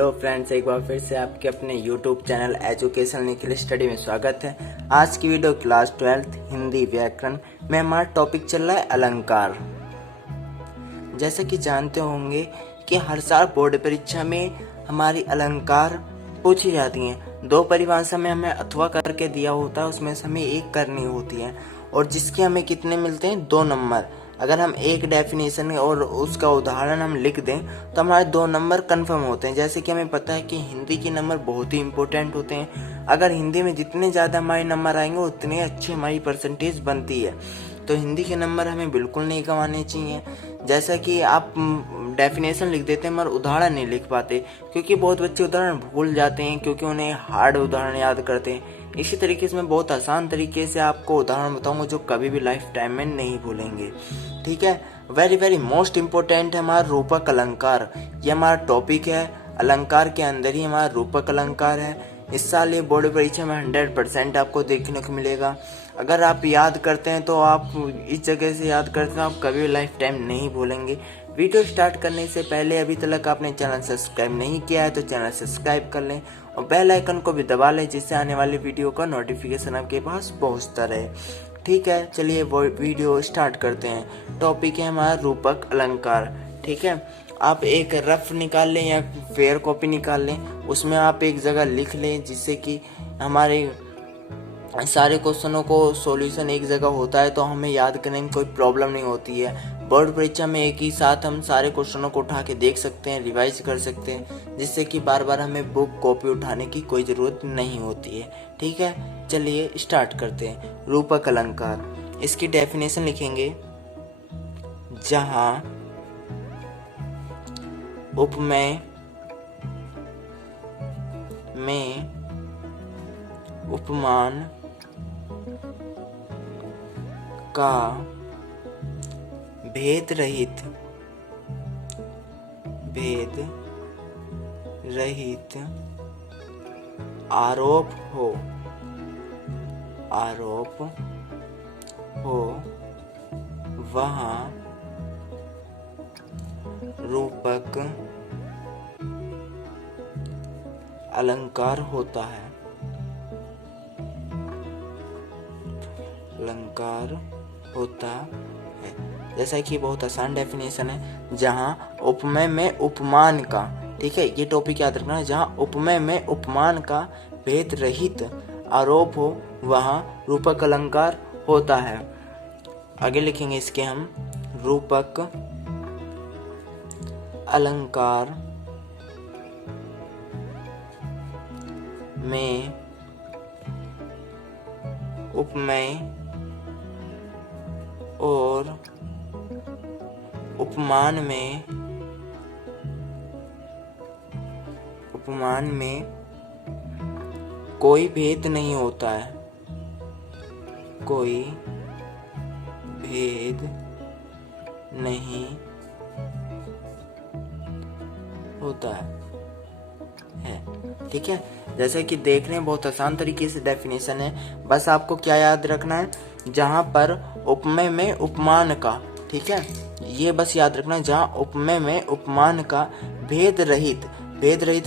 Hello friends, एक बार फिर से आपके अपने YouTube channel education Nikhil study में स्वागत है। आज की वीडियो क्लास 12 हिंदी व्याकरण में हमारा टॉपिक चल रहा है अलंकार। जैसे कि जानते होंगे कि हर साल बोर्ड परीक्षा में हमारी अलंकार पूछी जाती हैं। दो परिभाषा में हमें अथवा करके दिया होता है, उसमें से हमें एक करनी होती है और जिसके हमें कितने मिलते हैं 2 नंबर। अगर हम एक डेफिनेशन और उसका उदाहरण हम लिख दें तो हमारे 2 नंबर कंफर्म होते हैं। जैसे कि हमें पता है कि हिंदी के नंबर बहुत ही इंपॉर्टेंट होते हैं। अगर हिंदी में जितने ज़्यादा हमारे नंबर आएंगे उतनी अच्छी हमारी परसेंटेज बनती है। तो हिंदी के नंबर हमें बिल्कुल नहीं गंवाने चाहिए। जैसा कि आप डेफिनेशन लिख देते हैं मगर उदाहरण नहीं लिख पाते, क्योंकि बहुत बच्चे उदाहरण भूल जाते हैं क्योंकि उन्हें हार्ड उदाहरण याद करते हैं। इसी तरीके से मैं बहुत आसान तरीके से आपको उदाहरण बताऊंगा जो कभी भी लाइफ टाइम में नहीं भूलेंगे। ठीक है, वेरी मोस्ट इम्पोर्टेंट है हमारा रूपक अलंकार। ये हमारा टॉपिक है। अलंकार के अंदर ही हमारा रूपक अलंकार है। इस साल ये बोर्ड परीक्षा में 100% आपको देखने को मिलेगा। अगर आप याद करते हैं तो आप इस जगह से याद करते हैं, आप कभी लाइफ टाइम नहीं भूलेंगे। वीडियो स्टार्ट करने से पहले अभी तक आपने चैनल सब्सक्राइब नहीं किया है तो चैनल सब्सक्राइब कर लें और बेल आइकन को भी दबा लें, जिससे आने वाली वीडियो का नोटिफिकेशन आपके पास पहुंचता रहे। ठीक है, चलिए वो वीडियो स्टार्ट करते हैं। टॉपिक है हमारा रूपक अलंकार। ठीक है, आप एक रफ निकाल लें या फेयर कॉपी निकाल लें, उसमें आप एक जगह लिख लें जिससे कि हमारे सारे क्वेश्चनों को सॉल्यूशन एक जगह होता है तो हमें याद करने में कोई प्रॉब्लम नहीं होती है। बोर्ड परीक्षा में एक ही साथ हम सारे क्वेश्चनों को उठा के देख सकते हैं, रिवाइज कर सकते हैं, जिससे कि बार बार हमें बुक कॉपी उठाने की कोई ज़रूरत नहीं होती है। ठीक है, चलिए स्टार्ट करते हैं। रूपक अलंकार, इसकी डेफिनेशन लिखेंगे। जहाँ उपमेय में उपमान का भेद रहित आरोप हो वहाँ रूपक अलंकार होता है। जैसा कि बहुत आसान डेफिनेशन है। जहाँ उपमेय में उपमान का, ठीक है, ये टॉपिक याद रखना है। जहाँ उपमेय में उपमान का भेद रहित आरोप हो वहाँ रूपक अलंकार होता है। आगे लिखेंगे इसके हम। रूपक अलंकार में उपमेय और उपमान में कोई भेद नहीं होता है। कोई भेद नहीं होता है। ठीक है, जैसे कि देख रहे हैं बहुत आसान तरीके से डेफिनेशन है। बस आपको क्या याद रखना है, जहाँ पर उपमेय में उपमान का, ठीक है, ये बस याद रखना है। जहाँ उपमेय में उपमान का भेद रहित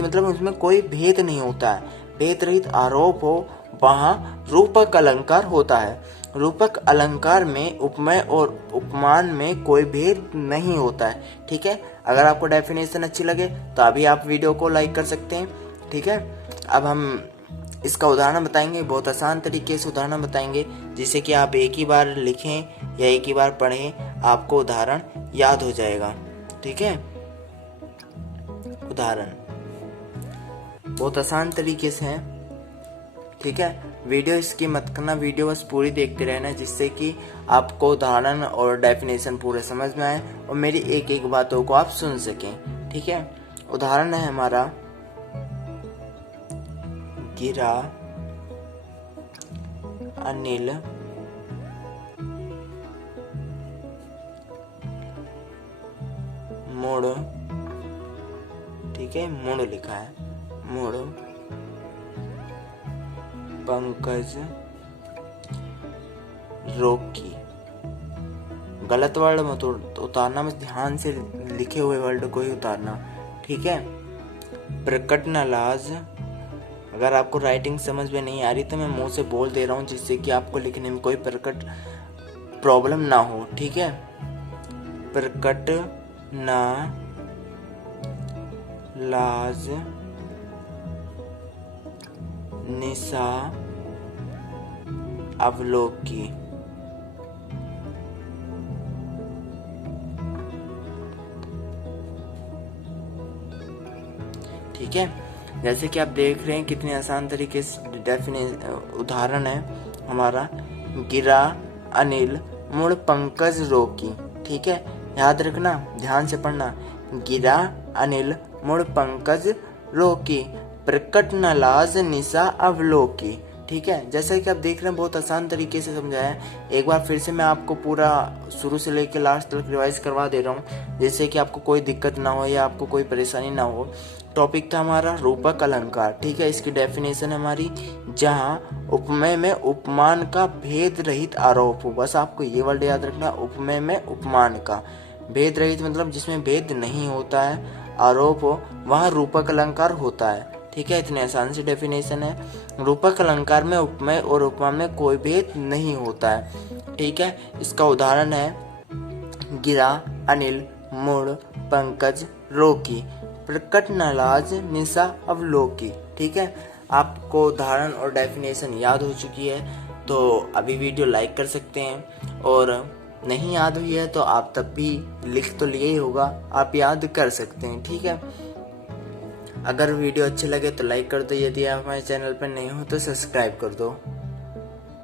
मतलब उसमें कोई भेद नहीं होता है, भेद रहित आरोप हो वहाँ रूपक अलंकार होता है। रूपक अलंकार में उपमेय और उपमान में कोई भेद नहीं होता है। ठीक है, अगर आपको डेफिनेशन अच्छी लगे तो अभी आप वीडियो को लाइक कर सकते हैं। ठीक है, अब हम इसका उदाहरण बताएंगे। बहुत आसान तरीके से उदाहरण बताएंगे जिससे कि आप एक ही बार लिखें या एक ही बार पढ़ें, आपको उदाहरण याद हो जाएगा। ठीक है, उदाहरण बहुत आसान तरीके से है। ठीक है, वीडियो इसकी मत करना, वीडियो बस पूरी देखते रहना जिससे कि आपको उदाहरण और डेफिनेशन पूरे समझ में आए और मेरी एक एक बातों को आप सुन सकें। ठीक है, उदाहरण है हमारा। गिरा अनिल मुड़, ठीक है, मुड़ लिखा है, मुड़ पंकज रोकी। गलत वर्ड मत उतारना, बस ध्यान से लिखे हुए वर्ड को ही उतारना। ठीक है, प्रकट नालाज। अगर आपको राइटिंग समझ में नहीं आ रही तो मैं मुंह से बोल दे रहा हूँ, जिससे कि आपको लिखने में कोई प्रकट प्रॉब्लम ना हो, ठीक है। प्रकट ना लाज निशा अवलोकी। ठीक है, जैसे कि आप देख रहे हैं कितने आसान तरीके से उदाहरण है हमारा। गिरा अनिल मुड़ पंकज रोकी। ठीक है, याद रखना, ध्यान से पढ़ना। गिरा अनिल मुड़ पंकज रोकी, प्रकट न लाज निशा अवलोकी। ठीक है, जैसा कि आप देख रहे हैं बहुत आसान तरीके से समझाया है। एक बार फिर से मैं आपको पूरा शुरू से लेकर लास्ट तक रिवाइज करवा दे रहा हूँ, जिससे कि आपको कोई दिक्कत ना हो या आपको कोई परेशानी ना हो। टॉपिक था हमारा रूपक अलंकार। ठीक है, इसकी डेफिनेशन है हमारी, जहाँ उपमेय में उपमान का भेद रहित आरोप हो। बस आपको ये वर्ड याद रखना, उपमेय में उपमान का भेद रहित मतलब जिसमें भेद नहीं होता है, आरोप हो, वहाँ रूपक अलंकार होता है। ठीक है, इतने आसान सी डेफिनेशन है। रूपक अलंकार में उपमेय और उपमा में कोई भेद नहीं होता है। ठीक है, इसका उदाहरण है गिरा अनिल मुड़ पंकज रोकी, प्रकट नालाज निशा अवलोकी। ठीक है, आपको उदाहरण और डेफिनेशन याद हो चुकी है, तो अभी वीडियो लाइक कर सकते हैं, और नहीं याद हुई है तो आप तब भी लिख तो लिए ही होगा, आप याद कर सकते हैं। ठीक है, अगर वीडियो अच्छे लगे तो लाइक कर दो, यदि आप हमारे चैनल पर नए हो तो सब्सक्राइब कर दो।